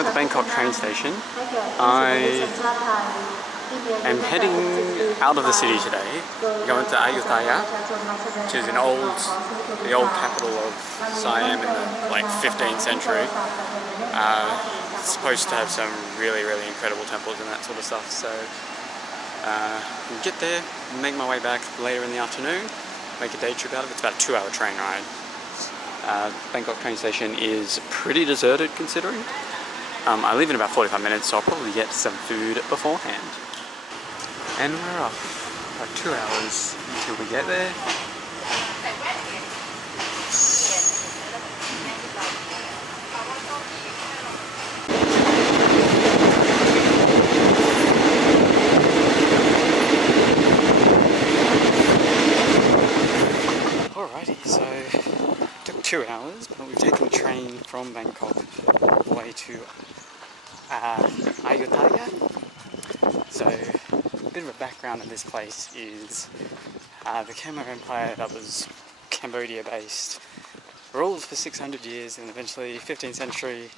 At the Bangkok train station, I am heading out of the city today, going to Ayutthaya, which is the old capital of Siam in the 15th century. It's supposed to have some really incredible temples and that sort of stuff. So I'll get there, make my way back later in the afternoon, make a day trip out of it. It's about a 2-hour train ride. Bangkok train station is pretty deserted considering. I leave in about 45 minutes, so I'll probably get some food beforehand. And we're off. About 2 hours until we get there. Alrighty, so it took 2 hours, but we've taken the train from Bangkok all the way to Ayutthaya. So a bit of a background of this place is the Khmer Empire that was Cambodia based ruled for 600 years, and eventually 15th century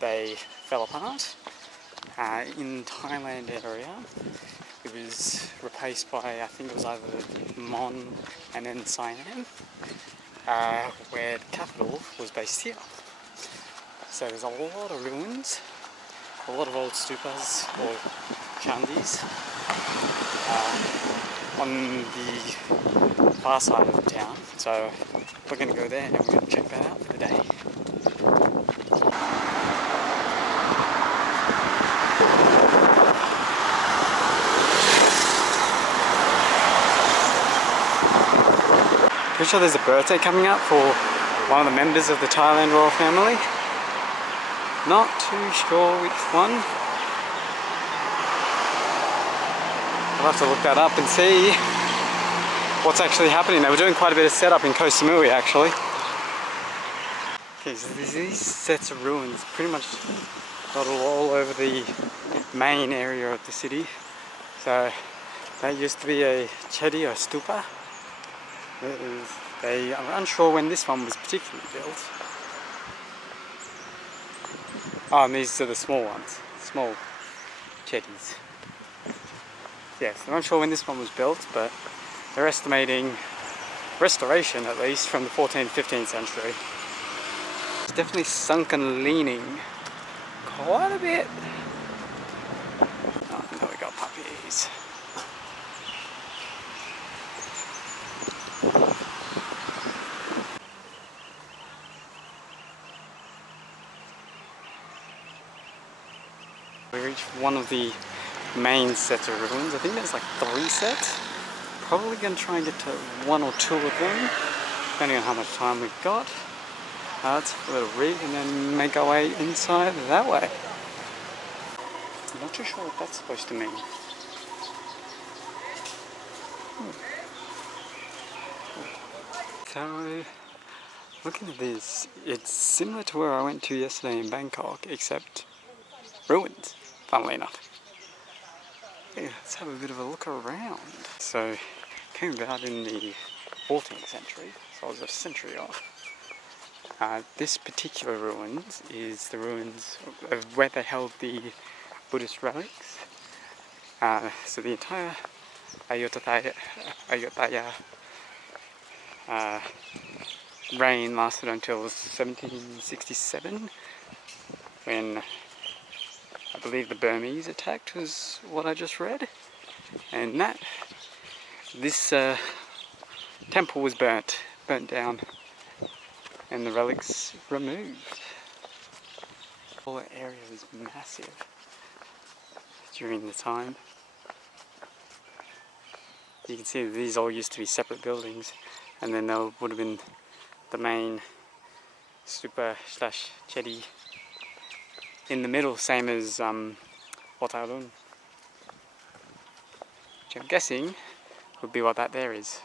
they fell apart. In Thailand area it was replaced by, I think it was either Mon and then Siam, where the capital was based here. So there's a lot of ruins, a lot of old stupas or chandis on the far side of the town. So we're going to go there and we're going to check that out for the day. Pretty sure there's a birthday coming up for one of the members of the Thailand royal family. Not too sure which one. I'll have to look that up and see what's actually happening. They were doing quite a bit of setup in Koh Samui actually. Okay, so these sets of ruins pretty much dotted all over the main area of the city. So that used to be a chedi or stupa. They are unsure when this one was particularly built. Oh, and these are the small ones, small chedis. Yes, I'm not sure when this one was built, but they're estimating restoration at least from the 14th, 15th century. It's definitely sunken leaning quite a bit. Oh, now we got puppies. We reached one of the main sets of ruins. I think there's like 3 sets. Probably going to try and get to 1 or 2 of them, depending on how much time we've got. Let's have a little rig and then make our way inside that way. I'm not too sure what that's supposed to mean. So, looking at this, it's similar to where I went to yesterday in Bangkok, except ruins, funnily enough. Yeah, let's have a bit of a look around. So, came about in the 14th century, so I was a century off. This particular ruins is the ruins of where they held the Buddhist relics. So the entire Ayutthaya reign lasted until 1767, when I believe the Burmese attacked, was what I just read. And this temple was burnt down and the relics removed. The whole area was massive during the time. You can see that these all used to be separate buildings, and then there would have been the main stupa / chedi in the middle, same as Watarun, which I'm guessing would be what that there is.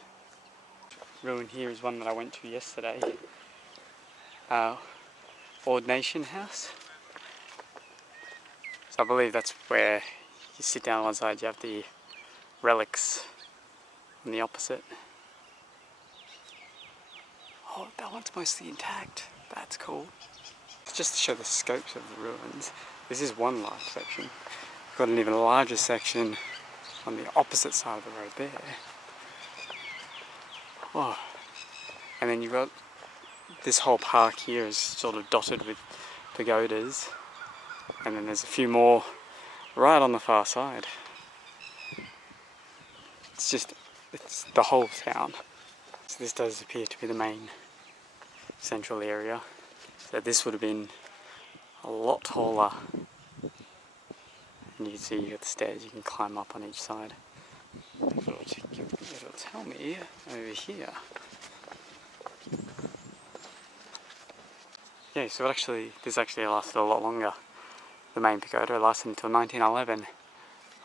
Ruin here is one that I went to yesterday. Ordination house. So I believe that's where you sit down on one side, you have the relics on the opposite. Oh, that one's mostly intact. That's cool. just to show the scopes of the ruins, this is one large section. We've got an even larger section on the opposite side of the road there. Oh. And then you've got this whole park here is sort of dotted with pagodas, and then there's a few more right on the far side. It's the whole town. So this does appear to be the main central area. So this would have been a lot taller. And you can see you've got the stairs you can climb up on each side. It'll tell me over here. Yeah, so this actually lasted a lot longer. The main pagoda lasted until 1911,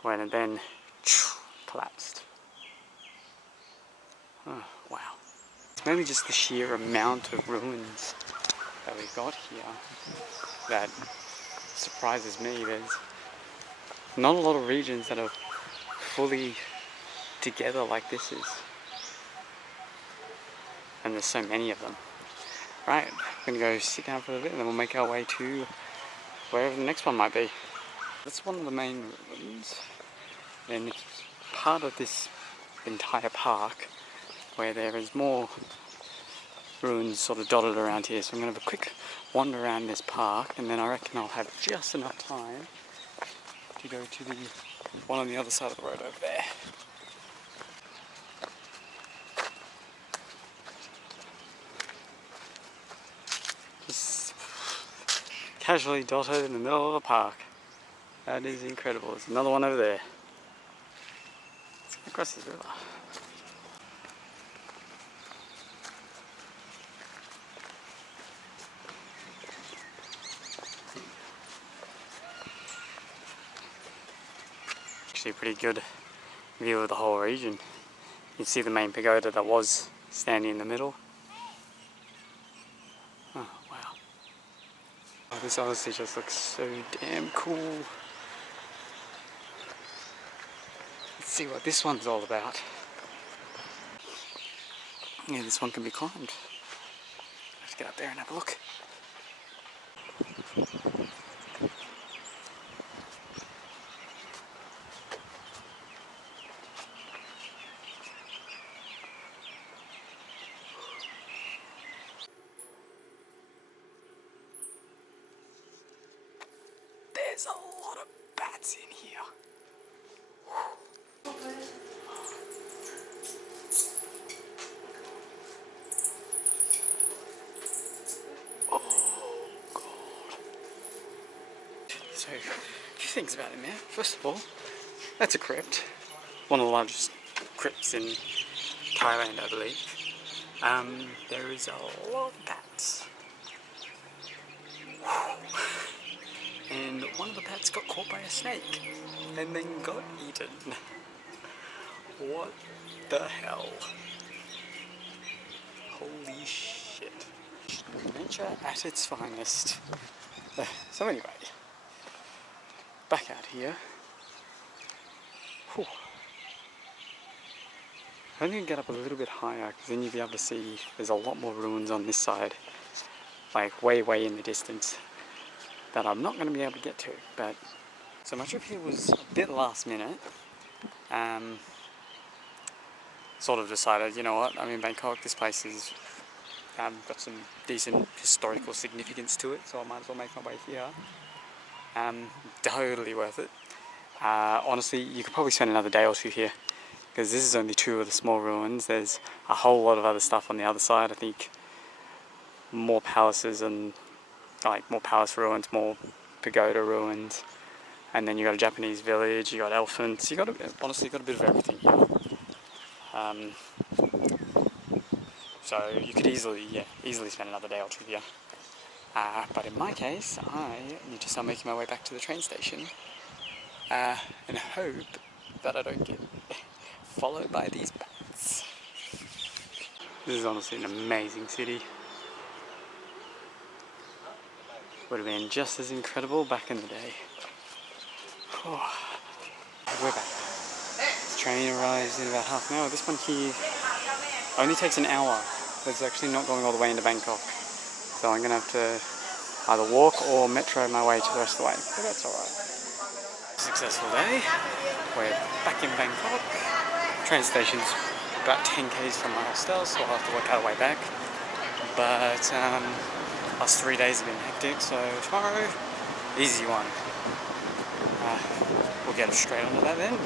when it then collapsed. Oh, wow. It's mainly just the sheer amount of ruins that we've got here that surprises me. There's not a lot of regions that are fully together like this is. And there's so many of them. Right, we're going to go sit down for a bit and then we'll make our way to wherever the next one might be. That's one of the main ruins, and it's part of this entire park where there is more ruins sort of dotted around here. So I'm going to have a quick wander around this park, and then I reckon I'll have just enough time to go to the one on the other side of the road over there. Just casually dotted in the middle of the park. That is incredible. There's another one over there. Let's go across this river. Actually a pretty good view of the whole region. You can see the main pagoda that was standing in the middle. Oh wow. Oh, this honestly just looks so damn cool. Let's see what this one's all about. Yeah, this one can be climbed. Let's get up there and have a look. There's a lot of bats in here. Oh god. So, a few things about it, man. First of all, that's a crypt. One of the largest crypts in Thailand, I believe. There is a lot of bats. And one of the bats got caught by a snake and then got eaten. What the hell? Holy shit. Nature at its finest. So anyway, back out here. Whew. I'm going to get up a little bit higher because then you'll be able to see there's a lot more ruins on this side. Like way in the distance. That I'm not going to be able to get to, but so my trip here was a bit last minute. Sort of decided, you know what, I'm in Bangkok, this place has got some decent historical significance to it, so I might as well make my way here. Totally worth it. Honestly, you could probably spend another day or two here, because this is only two of the small ruins. There's a whole lot of other stuff on the other side. I think more palaces and like more palace ruins, more pagoda ruins, and then you got a Japanese village, you got elephants, you got honestly got a bit of everything here. So you could easily spend another day or two here. But in my case, I need to start making my way back to the train station, and hope that I don't get followed by these bats. This is honestly an amazing city. Would have been just as incredible back in the day. Oh, we're back. This train arrives in about half an hour. This one here only takes an hour, but it's actually not going all the way into Bangkok. So I'm going to have to either walk or metro my way to the rest of the way, but that's alright. Successful day. We're back in Bangkok. Train station's about 10 k's from my hostel, so I'll have to work out a way back. But last 3 days have been hectic, so tomorrow, easy one. We'll get straight onto that then.